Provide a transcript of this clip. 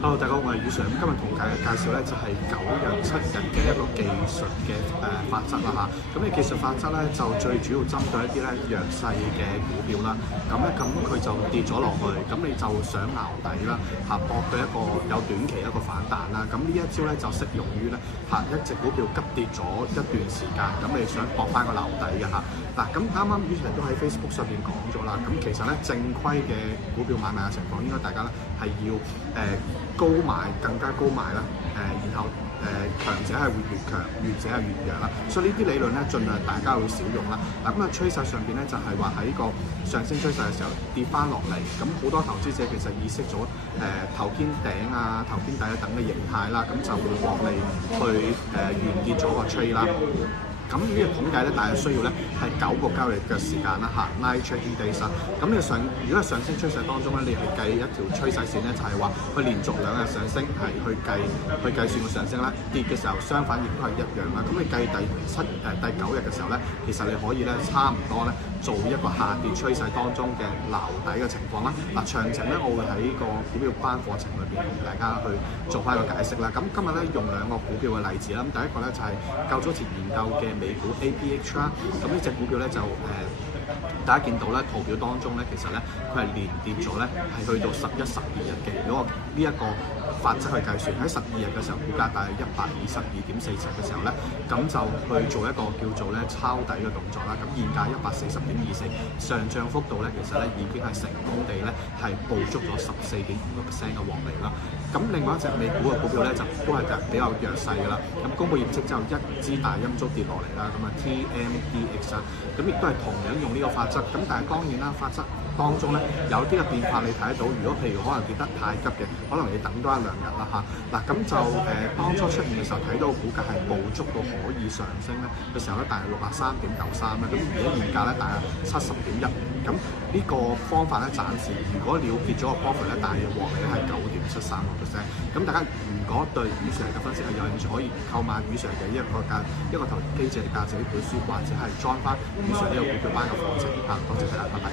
Hello，大家好，我係宇常。今日同大家介紹咧就係9日7日嘅一個技術嘅法則啦嚇。咁你技術法則咧就最主要針對一啲咧弱勢嘅股票啦。咁佢就跌咗落去，咁你就想撈底啦嚇，搏佢一個有短期一個反彈啦。咁呢一招咧就適用於咧嚇一隻股票急跌咗一段時間，咁你想搏翻個撈底嘅嚇。嗱，咁啱啱宇常都喺 Facebook 上面講咗啦。咁其實咧正規嘅股票買賣嘅情況，應該大家咧係要高買更加高買啦，然後強者係會越強，弱者係越弱啦。所以呢啲理論咧，盡量大家會少用啦。嗱，咁趨勢上邊咧就係話喺個上升趨勢嘅時候跌翻落嚟，咁好多投資者其實意識咗頭肩頂啊、頭肩底啊等嘅形態啦，咁就會獲利去完結咗個 trade 啦。咁呢個統計咧，大約需要咧係9個交易嘅時間啦嚇 ，9 trading days 啦。咁如果係上升趨勢當中咧，你係計一條趨勢線咧，就係話佢連續2日上升係去計算個上升啦。跌嘅時候相反亦都係一樣啦。咁你計第9日嘅時候咧，其實你可以咧差唔多咧做一個下跌趨勢當中嘅撈底嘅情況啦。嗱，詳情咧我會喺個股票班課程裏邊同大家去做翻一個解釋啦。咁今日咧用2個股票嘅例子啦。咁第一個咧就係較早前研究嘅美股 APH 啦，咁呢隻股票咧就大家見到咧圖表當中咧，其實咧佢係連跌咗咧，係去到11、12日嘅。如果呢一個法則去計算，喺12日嘅時候，股價大約122.47嘅時候咧，咁就去做一個叫做咧抄底嘅動作啦。咁現價140.24，上漲幅度咧其實咧已經係成功地咧係捕捉咗14.5% 嘅獲利啦。咁另外一隻美股嘅股票咧就都係比較弱勢㗎啦。咁公佈業績之後一支大陰燭跌落嚟啦，咁TMDX 啦，咁亦都係同樣用呢個法則。咁但係當然啦，法則當中咧有啲嘅變化你睇得到。如果譬如可能跌得太急嘅，可能你等多1、2日啦嚇。嗱，咁就當初出現嘅時候睇到股價係捕捉到可以上升咧嘅時候咧，大約63.93啦。咁而家現價咧大約70.1。咁呢個方法咧暫時如果了結咗個 profit 咧，大約獲利咧係9.73%。咁大家如果對宇常嘅分析係有興趣，可以購買宇常嘅一個投機者嘅價值呢本書，或者係 join 翻宇常呢個股票班嘅課程。多謝大家，拜拜。